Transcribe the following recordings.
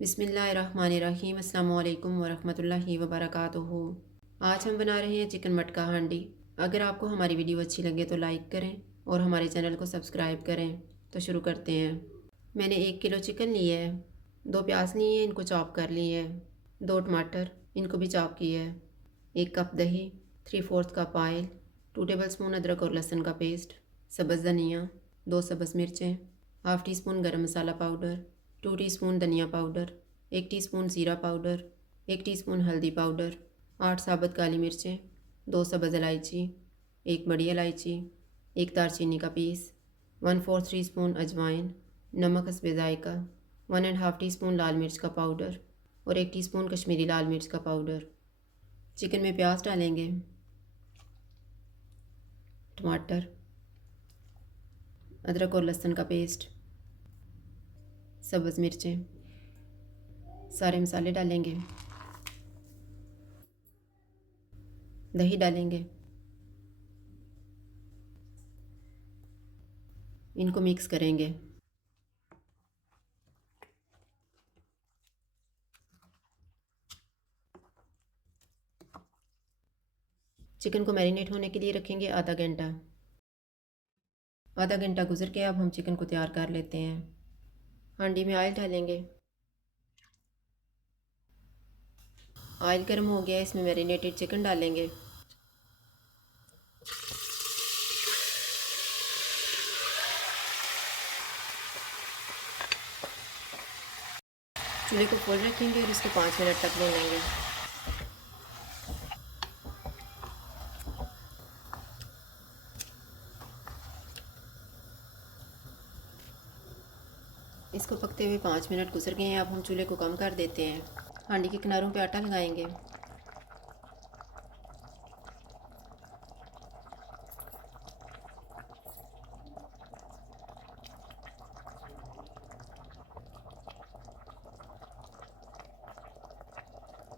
बिस्मिल्लाहिर्रहमानिर्रहीम अस्सलामु अलैकुम वरहमतुल्लाहि वबरकातुहू। आज हम बना रहे हैं चिकन मटका हांडी। अगर आपको हमारी वीडियो अच्छी लगे तो लाइक करें और हमारे चैनल को सब्सक्राइब करें। तो शुरू करते हैं। मैंने 1 किलो चिकन लिया है, 2 प्याज लिए हैं, इनको चॉप कर लिए है, 2 टमाटर इनको भी चॉप किया है, 1 कप दही, 3/4 कप ऑयल, 2 टेबल स्पून अदरक और लहसुन का पेस्ट, सब्ज़ धनिया, 2 सब्ज़ मिर्चें, हाफ़ टी स्पून गरम मसाला पाउडर, 2 टीस्पून धनिया पाउडर, 1 टीस्पून ज़ीरा पाउडर, 1 टीस्पून हल्दी पाउडर, 8 साबुत काली मिर्चें, 2 सब्ज़ इलायची, 1 बड़ी इलायची, 1 दालचीनी का पीस, 1/4 टीस्पून अजवाइन, नमक हस्बे ज़ायका, 1.5 टीस्पून लाल मिर्च का पाउडर और 1 टीस्पून कश्मीरी लाल मिर्च का पाउडर। चिकन में प्याज डालेंगे, टमाटर, अदरक और लहसुन का पेस्ट, सब्ज़ मिर्चें, सारे मसाले डालेंगे, दही डालेंगे, इनको मिक्स करेंगे। चिकन को मैरिनेट होने के लिए रखेंगे आधा घंटा। आधा घंटा गुजर के अब हम चिकन को तैयार कर लेते हैं। हांडी में ऑयल डालेंगे, ऑयल गर्म हो गया, इसमें मैरिनेटेड चिकन डालेंगे। चूल्हे को फुल रखेंगे और इसको 5 मिनट तक भून लेंगे। इसको पकते हुए 5 मिनट गुजर गए हैं। अब हम चूल्हे को कम कर देते हैं। हांडी के किनारों पे आटा लगाएंगे।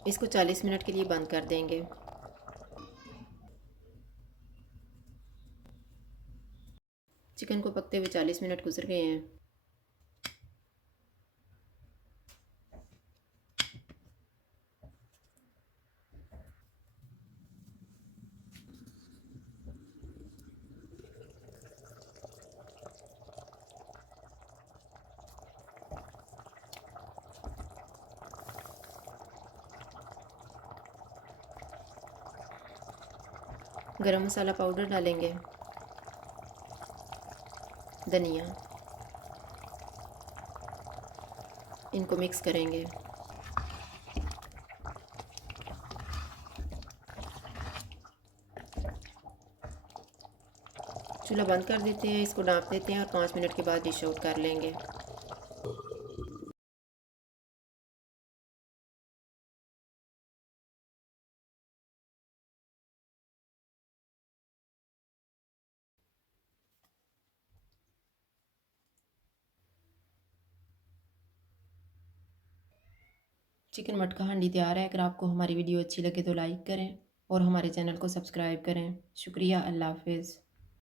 इसको 40 मिनट के लिए बंद कर देंगे। चिकन को पकते हुए 40 मिनट गुजर गए हैं। गरम मसाला पाउडर डालेंगे, धनिया, इनको मिक्स करेंगे। चूल्हा बंद कर देते हैं, इसको ढाँप देते हैं और 5 मिनट के बाद डिश आउट कर लेंगे। चिकन मटका हांडी तैयार है। अगर आपको हमारी वीडियो अच्छी लगे तो लाइक करें और हमारे चैनल को सब्सक्राइब करें। शुक्रिया। अल्लाह हाफ़िज़।